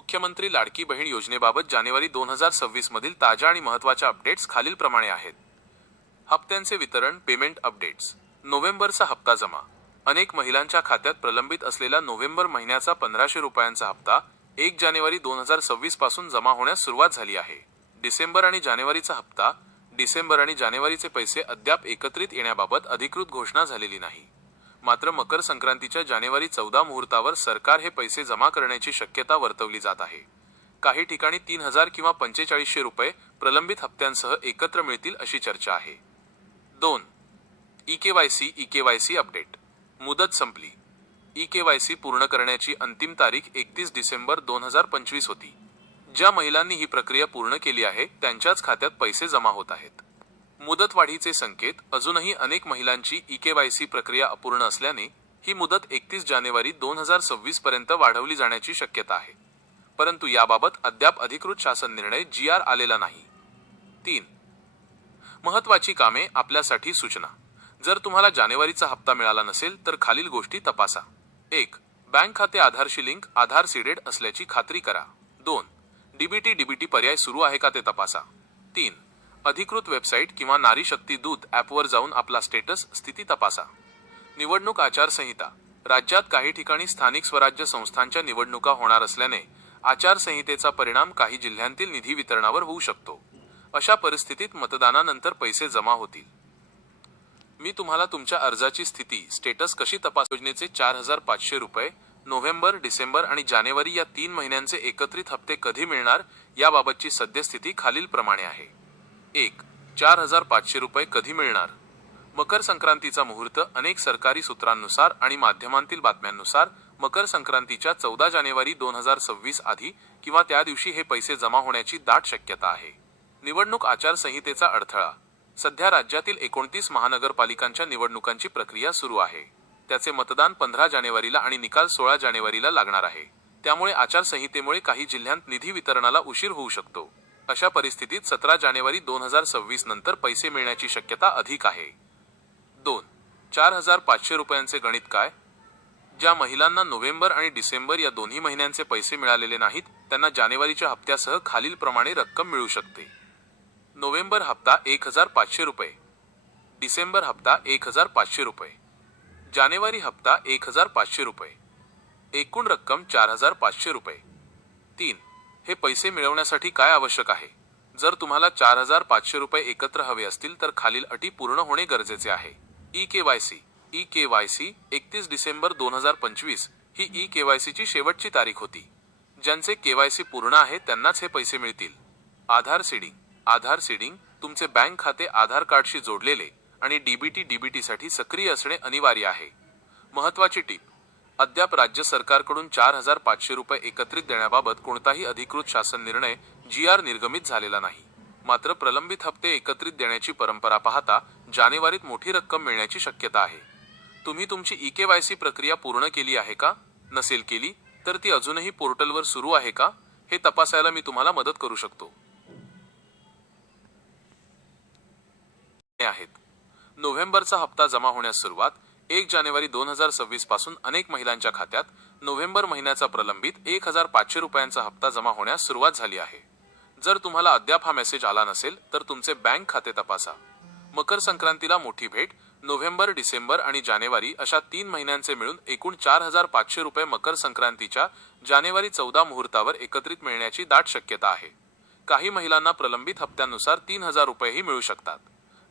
मुख्यमंत्री लाडकी बहीण योजनेबाबत जानेवारी 2026 मधील ताज्या आणि महत्त्वाच्या अपडेट्स खालीलप्रमाणे आहेत. हप्त्यांचे वितरण, पेमेंट अपडेट्स. नोव्हेंबरचा हप्ता जमा. अनेक महिलांच्या खात्यात प्रलंबित असलेला नोव्हेंबर महिन्याचा 1500 रुपयांचा हप्ता 1 जानेवारी 2026 पासून जमा होण्यास सुरुवात झाली आहे. डिसेंबर आणि जानेवारीचा हप्ता. डिसेंबर आणि जानेवारीचे पैसे अद्याप एकत्रित येण्याबाबत अधिकृत घोषणा झालेली नाही. मात्र मकर संक्रांतीच्या जानेवारी 14 मुहूर्तावर सरकार हे पैसे जमा करण्याची शक्यता वर्तवली जात आहे. काही ठिकाणी 3000 किंवा 4500 रुपये प्रलंबित हप्त्यांसह एकत्र मिळतील अशी चर्चा आहे. 2. E-KYC update. मुदत संपली. ई-केवायसी पूर्ण करण्याची अंतिम तारीख 31 डिसेंबर 2025 होती. ज्या महिलांनी ही प्रक्रिया पूर्ण केली आहे त्यांच्याच खात्यात पैसे जमा होत आहेत. मुदतवाढीचे संकेत. अजूनही अनेक महिलांची ई-केवायसी प्रक्रिया अपूर्ण असल्याने ही मुदत 31 जानेवारी 2026 पर्यंत वाढवली जाण्याची शक्यता आहे. परंतु याबाबत अद्याप अधिकृत शासन निर्णय (जी-आर) आलेला नाही. 3. महत्त्वाची कामे आपल्यासाठी सूचना. जर तुम्हाला जानेवारीचा हप्ता मिळाला नसेल तर खालील गोष्टी तपासा. 1. बँक खाते आधारशी लिंक, आधार सीडेड असल्याची खात्री करा. 2. डीबीटी पर्याय सुरू आहे का ते तपासा. 3. अधिकृत वेबसाईट किंवा नारी शक्ती दूत ॲपवर जाऊन आपला स्टेटस स्थिती तपासा. निवडणूक आचारसंहिता. राज्यात काही ठिकाणी स्थानिक स्वराज्य संस्थांच्या निवडणुका होणार असल्याने आचारसंहितेचा परिणाम काही जिल्ह्यांतील निधी वितरणावर होऊ शकतो. अशा परिस्थितीत मतदानानंतर पैसे जमा होतील. मी तुम्हाला तुमच्या अर्जाची स्थिती स्टेटस कशी तपासू. योजनेचे 4500 रुपये नोव्हेंबर, डिसेंबर आणि जानेवारी या 3 महिन्यांचे एकत्रित हप्ते कधी मिळणार याबाबतची सद्यस्थिती खालीलप्रमाणे आहे. 1. 4500 रुपये कधी मिळणार. मकर संक्रांतीचा मुहूर्त. अनेक सरकारी सूत्रांनुसार आणि माध्यमांतील बातम्यांनुसार मकर संक्रांतीच्या 14 जानेवारी 2026 आधी किंवा त्या दिवशी हे पैसे जमा होण्याची दाट शक्यता आहे. निवडणूक आचारसंहितेचा अडथळा. सध्या राज्यातील 29 महानगरपालिकांच्या निवडणुकांची प्रक्रिया सुरू आहे. त्याचे मतदान 15 जानेवारीला आणि निकाल 16 जानेवारीला लागणार आहे. त्यामुळे आचारसंहितेमुळे काही जिल्ह्यांत निधी वितरणाला उशीर होऊ शकतो. अशा परिस्थितीत 17 जानेवारी 2026 नंतर पैसे मिळण्याची शक्यता अधिक आहे. 2. 4500 रुपयांचे गणित काय. ज्या महिलांना नोव्हेंबर आणि डिसेंबर या दोन्ही महिन्यांचे पैसे मिळालेले नाहीत त्यांना जानेवारीच्या हप्त्यासह खालीलप्रमाणे रक्कम मिळू शकते. नोव्हेंबर हप्ता 1500 रुपये. डिसेंबर हप्ता 1500 रुपये. जानेवारी हप्ता 1500 रुपये. एकूण रक्कम 4500 रुपये. 3. हे पैसे मिळवण्यासाठी काय आवश्यक आहे. जर तुम्हाला 4500 रुपये एकत्र हवे असतील तर खालील अटी पूर्ण होणे गरजेचे आहे. ई-केवायसी. 31 डिसेंबर 2025 ही ई-केवायसीची शेवटची तारीख होती. ज्यांचे केवायसी पूर्ण आहे त्यांनाच हे पैसे मिळतील. आधार सीडिंग. तुमचे बँक खाते आधार कार्डशी जोडलेले आणि डीबीटीसाठी सक्रिय असणे अनिवार्य आहे. महत्त्वाची टीप. अद्याप राज्य सरकारकडून 4500 रुपये एकत्रित देण्याबाबत कोणताही अधिकृत शासन निर्णय (जी-आर) निर्गमित झालेला नाही. मात्र प्रलंबित हप्ते एकत्रित देण्याची परंपरा पाहता जानेवारीत मोठी रक्कम मिळण्याची शक्यता आहे. तुम्ही तुमची ई-केवायसी प्रक्रिया पूर्ण केली आहे का. नसेल केली तर ती अजूनही पोर्टलवर सुरू आहे का हे तपासायला मी तुम्हाला मदत करू शकतो. नोव्हेंबरचा हप्ता जमा होण्यास सुरुवात. 1 जानेवारी 2026 पासून अनेक महिलांच्या खात्यात नोव्हेंबर महिन्याचा प्रलंबित 1500 रुपयांचा हप्ता जमा होण्यास सुरुवात झाली आहे. जर तुम्हाला अद्याप हा मेसेज आला नसेल तर तुमचे बँक खाते तपासा. मकर संक्रांतीला मोठी भेट. नोव्हेंबर, डिसेंबर आणि जानेवारी अशा 3 महिन्यांचे मिळून एकूण 4500 रुपये मकर संक्रांतीच्या जानेवारी 14 मुहूर्तावर एकत्रित मिळण्याची दाट शक्यता आहे. काही महिलांना प्रलंबित हप्त्यांनुसार 3000 रुपयेही मिळू शकतात.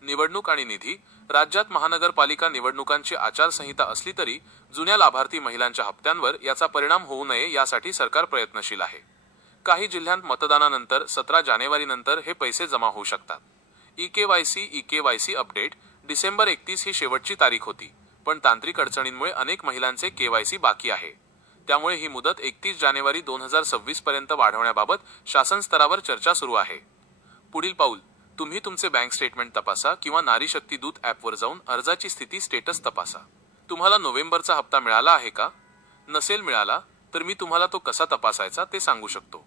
निवडणूक आणि निधी. राज्यात महानगरपालिका निवडणुकांची आचारसंहिता असली तरी जुन्या लाभार्थी महिलांच्या हप्त्यांवर याचा परिणाम होऊ नये यासाठी सरकार प्रयत्नशील आहे. काही जिल्ह्यांत मतदानानंतर 17 जानेवारीनंतर हे पैसे जमा होऊ शकतात. E-KYC update. डिसेंबर 31 ही शेवटची तारीख होती, पण तांत्रिक अडचणींमुळे अनेक महिलांचे केवायसी बाकी आहे. त्यामुळे ही मुदत 31 जानेवारी 2026 पर्यंत वाढवण्याबाबत शासन स्तरावर चर्चा सुरू आहे. पुढील पाऊल. तुम्ही तुमचे बँक स्टेटमेंट तपासा किंवा नारी शक्ती दूत ॲपवर जाऊन अर्जाची स्थिती स्टेटस तपासा. तुम्हाला नोव्हेंबरचा हप्ता मिळाला आहे का. नसेल मिळाला तर मी तुम्हाला तो कसा तपासायचा ते सांगू शकतो.